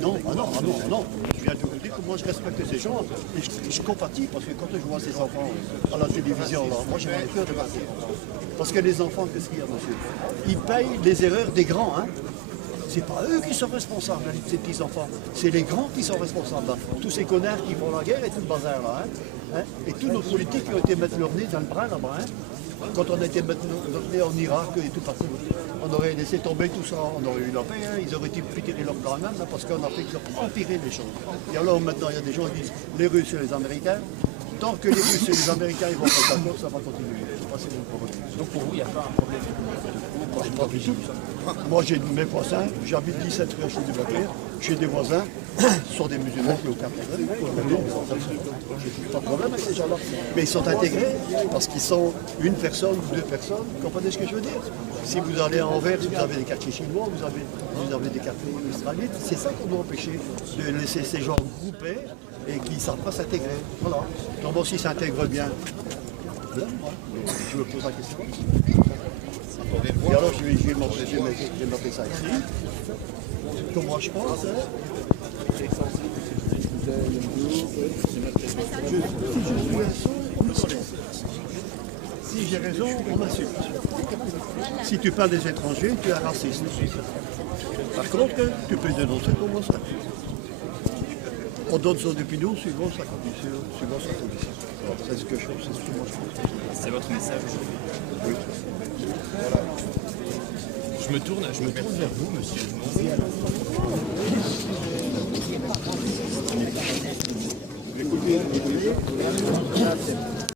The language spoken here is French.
Non, non. Je viens de vous dire que moi je respecte ces gens et je compatis parce que quand je vois ces enfants à la télévision, là, moi j'ai peur de partir. Parce que les enfants, qu'est-ce qu'il y a, monsieur? Ils payent les erreurs des grands, hein. C'est pas eux qui sont responsables, hein, ces petits-enfants. C'est les grands qui sont responsables. Hein. Tous ces connards qui font la guerre et tout le bazar là. Hein. Et tous nos politiques qui ont été mettre leur nez dans le bras là-bas. Hein. Quand on a été mettre notre nez en Irak et tout partout, on aurait laissé tomber tout ça, on aurait eu la paix. Hein. Ils auraient été plus tirer leur plan même, là, parce qu'on a fait empirer les choses. Et alors maintenant, il y a des gens qui disent les Russes et les Américains. Tant que les Russes et les Américains ils vont faire d'accord, ça va continuer. C'est mon problème. Donc pour vous, il n'y a pas un problème? Pas du tout. Moi, j'ai mes voisins, j'habite 17 rue chez du Baclair, j'ai des voisins, ce sont des musulmans, il n'y a aucun problème. J'ai pas de problème avec ces gens-là. Mais ils sont intégrés parce qu'ils sont une personne ou deux personnes. Vous comprenez ce que je veux dire? Si vous allez à Anvers, vous avez des quartiers chinois, vous avez des quartiers israélites. C'est ça qu'on doit empêcher, de laisser ces gens groupés et qui ne savent pas s'intégrer. Voilà. Donc bon, s'ils s'intègrent bien, je me pose la question. Et alors je vais monter ça ici. Comme moi je pense. Hein. Si j'ai raison, on m'insulte. Si tu parles des étrangers, tu es un raciste. Par contre, tu peux dénoncer comme ça. On donne son opinion suivant sa condition. C'est ce que je pense. C'est votre message. Oui. Voilà. Je me tourne vers vous, monsieur. Écoutez,